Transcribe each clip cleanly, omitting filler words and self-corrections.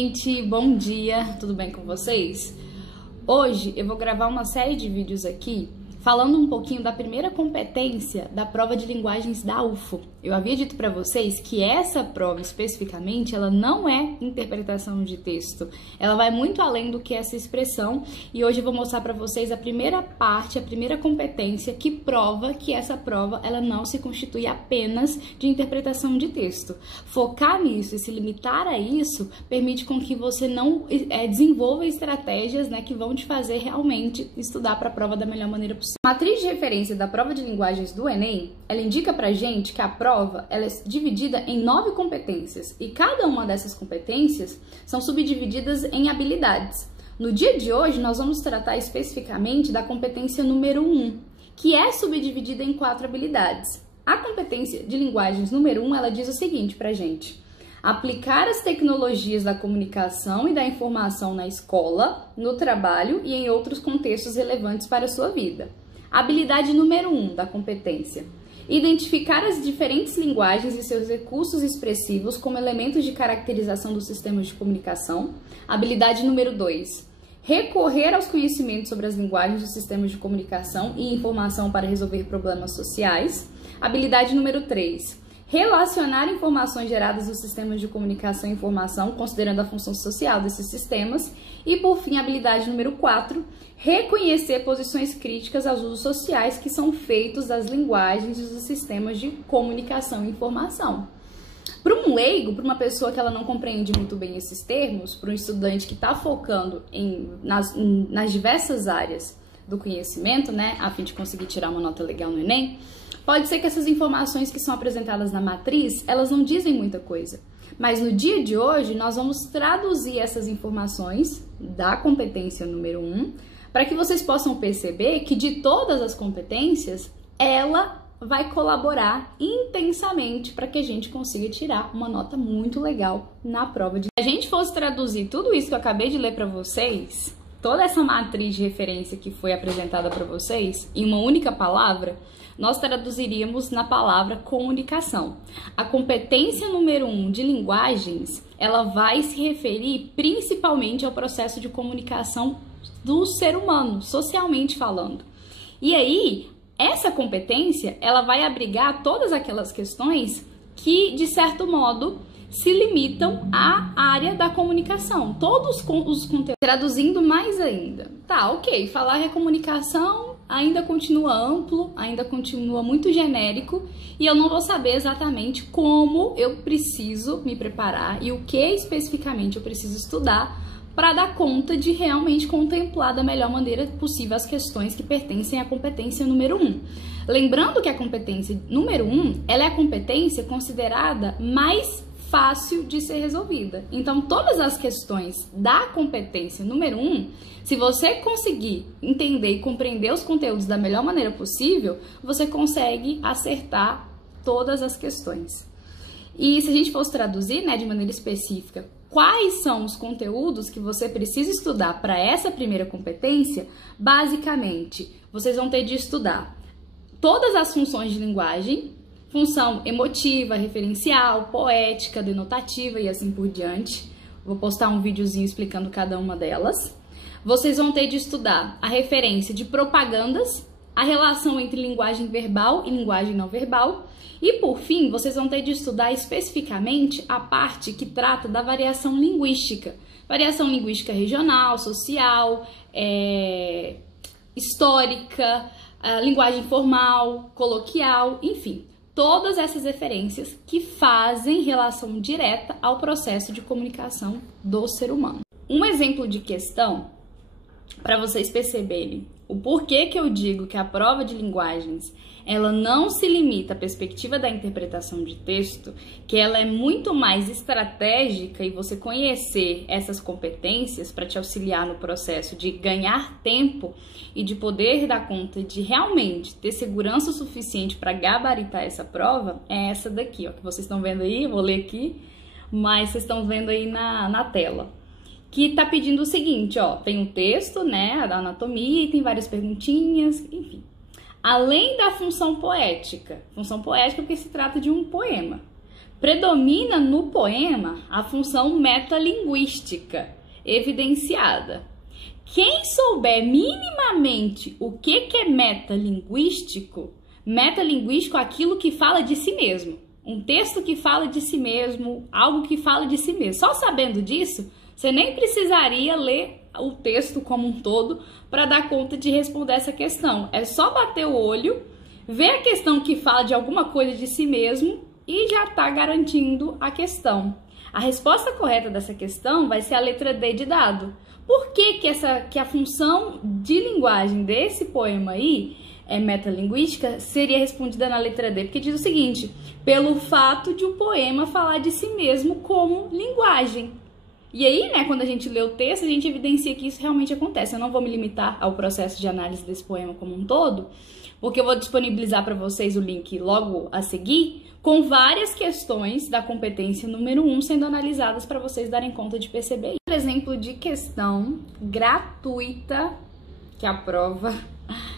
Gente, bom dia, tudo bem com vocês? Hoje eu vou gravar uma série de vídeos aqui falando um pouquinho da primeira competência da prova de linguagens da UFO. Eu havia dito para vocês que essa prova especificamente, ela não é interpretação de texto, ela vai muito além do que essa expressão e hoje eu vou mostrar para vocês a primeira parte, a primeira competência que prova que essa prova ela não se constitui apenas de interpretação de texto. Focar nisso e se limitar a isso permite com que você não desenvolva estratégias, que vão te fazer realmente estudar para a prova da melhor maneira possível. A matriz de referência da prova de linguagens do Enem, ela indica pra gente que a prova ela é dividida em 9 competências e cada uma dessas competências são subdivididas em habilidades. No dia de hoje, nós vamos tratar especificamente da competência número 1, que é subdividida em 4 habilidades. A competência de linguagens número 1, ela diz o seguinte pra gente: aplicar as tecnologias da comunicação e da informação na escola, no trabalho e em outros contextos relevantes para a sua vida. Habilidade número 1 da competência: identificar as diferentes linguagens e seus recursos expressivos como elementos de caracterização dos sistemas de comunicação. Habilidade número 2: recorrer aos conhecimentos sobre as linguagens dos sistemas de comunicação e informação para resolver problemas sociais. Habilidade número 3: relacionar informações geradas dos sistemas de comunicação e informação, considerando a função social desses sistemas. E, por fim, habilidade número 4, reconhecer posições críticas aos usos sociais que são feitos das linguagens e dos sistemas de comunicação e informação. Para um leigo, para uma pessoa que ela não compreende muito bem esses termos, para um estudante que está focando nas diversas áreas do conhecimento, a fim de conseguir tirar uma nota legal no Enem, pode ser que essas informações que são apresentadas na matriz, elas não dizem muita coisa. Mas no dia de hoje, nós vamos traduzir essas informações da competência número 1, para que vocês possam perceber que de todas as competências, ela vai colaborar intensamente para que a gente consiga tirar uma nota muito legal na prova. Se a gente fosse traduzir tudo isso que eu acabei de ler para vocês, toda essa matriz de referência que foi apresentada para vocês, em uma única palavra, nós traduziríamos na palavra comunicação. A competência número 1 de linguagens, ela vai se referir principalmente ao processo de comunicação do ser humano, socialmente falando. E aí, essa competência, ela vai abrigar todas aquelas questões que, de certo modo, se limitam à área da comunicação. Todos os conteúdos. Traduzindo mais ainda. Tá, ok, falar é comunicação ainda continua amplo, ainda continua muito genérico e eu não vou saber exatamente como eu preciso me preparar e o que especificamente eu preciso estudar para dar conta de realmente contemplar da melhor maneira possível as questões que pertencem à competência número 1. Lembrando que a competência número 1, ela é a competência considerada mais fácil de ser resolvida. Então, todas as questões da competência número 1, se você conseguir entender e compreender os conteúdos da melhor maneira possível, você consegue acertar todas as questões. E se a gente fosse traduzir, de maneira específica, quais são os conteúdos que você precisa estudar para essa primeira competência, basicamente, vocês vão ter de estudar todas as funções de linguagem, função emotiva, referencial, poética, denotativa e assim por diante. Vou postar um videozinho explicando cada uma delas. Vocês vão ter de estudar a referência de propagandas, a relação entre linguagem verbal e linguagem não verbal. E, por fim, vocês vão ter de estudar especificamente a parte que trata da variação linguística. Variação linguística regional, social, histórica, linguagem formal, coloquial, enfim. Todas essas referências que fazem relação direta ao processo de comunicação do ser humano. Um exemplo de questão, para vocês perceberem o porquê que eu digo que a prova de linguagens ela não se limita à perspectiva da interpretação de texto, que ela é muito mais estratégica e você conhecer essas competências para te auxiliar no processo de ganhar tempo e de poder dar conta de realmente ter segurança suficiente para gabaritar essa prova, é essa daqui, ó, que vocês estão vendo aí, eu vou ler aqui, mas vocês estão vendo aí na tela. Que tá pedindo o seguinte, ó, tem um texto, da anatomia e tem várias perguntinhas, enfim. Além da função poética porque se trata de um poema, predomina no poema a função metalinguística evidenciada. Quem souber minimamente o que é metalinguístico é aquilo que fala de si mesmo. Um texto que fala de si mesmo, algo que fala de si mesmo. Só sabendo disso, você nem precisaria ler o texto como um todo para dar conta de responder essa questão. É só bater o olho, ver a questão que fala de alguma coisa de si mesmo e já está garantindo a questão. A resposta correta dessa questão vai ser a letra D de dado. Por que a função de linguagem desse poema aí é metalinguística seria respondida na letra D? Porque diz o seguinte: pelo fato de o poema falar de si mesmo como linguagem. E aí, né, quando a gente lê o texto, a gente evidencia que isso realmente acontece. Eu não vou me limitar ao processo de análise desse poema como um todo, porque eu vou disponibilizar para vocês o link logo a seguir, com várias questões da competência número 1 sendo analisadas para vocês darem conta de perceber. Por exemplo, de questão gratuita que a prova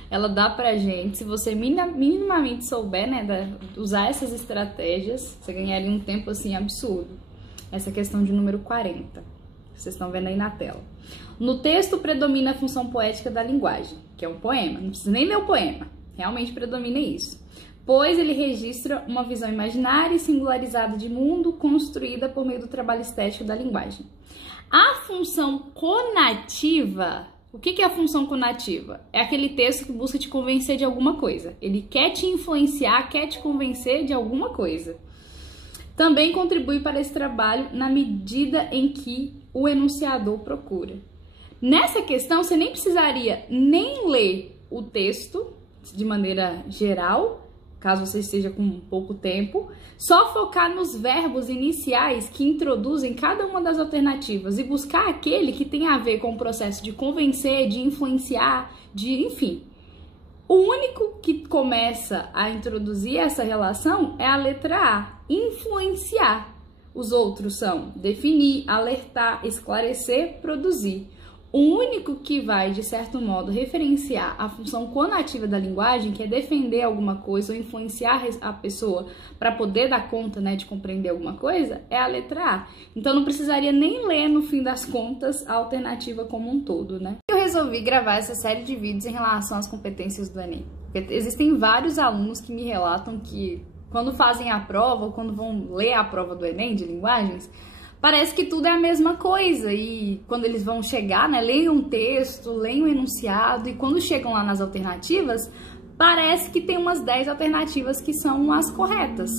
ela dá pra gente. Se você minimamente souber, né, usar essas estratégias, você ganharia um tempo assim absurdo. Essa questão de número 40, que vocês estão vendo aí na tela. No texto predomina a função poética da linguagem, que é um poema. Não precisa nem ler o poema, realmente predomina isso. Pois ele registra uma visão imaginária e singularizada de mundo construída por meio do trabalho estético da linguagem. A função conativa, o que é a função conativa? É aquele texto que busca te convencer de alguma coisa. Ele quer te influenciar, quer te convencer de alguma coisa. Também contribui para esse trabalho na medida em que o enunciador procura. Nessa questão, você nem precisaria nem ler o texto de maneira geral, caso você esteja com pouco tempo, só focar nos verbos iniciais que introduzem cada uma das alternativas e buscar aquele que tem a ver com o processo de convencer, de influenciar, enfim. O único que começa a introduzir essa relação é a letra A, influenciar. Os outros são definir, alertar, esclarecer, produzir. O único que vai, de certo modo, referenciar a função conativa da linguagem, que é defender alguma coisa ou influenciar a pessoa para poder dar conta, né, de compreender alguma coisa, é a letra A. Então não precisaria nem ler, no fim das contas, a alternativa como um todo, né? Eu resolvi gravar essa série de vídeos em relação às competências do Enem. Porque existem vários alunos que me relatam que quando fazem a prova ou quando vão ler a prova do Enem de linguagens, parece que tudo é a mesma coisa e quando eles vão chegar, né, leem um texto, leem um enunciado e quando chegam lá nas alternativas, parece que tem umas 10 alternativas que são as corretas.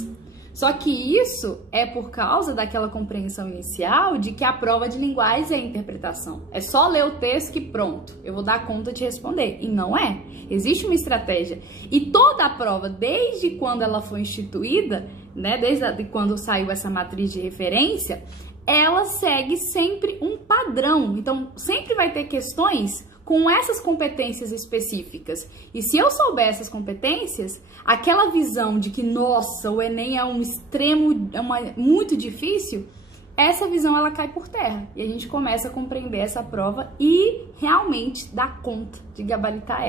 Só que isso é por causa daquela compreensão inicial de que a prova de linguagens é interpretação. É só ler o texto que pronto, eu vou dar conta de responder. E não é. Existe uma estratégia. E toda a prova, desde quando ela foi instituída, né, desde quando saiu essa matriz de referência, ela segue sempre um padrão. Então, sempre vai ter questões com essas competências específicas. E se eu souber essas competências, aquela visão de que, nossa, o Enem é um extremo, muito difícil, essa visão ela cai por terra. E a gente começa a compreender essa prova e realmente dar conta de gabaritar ela.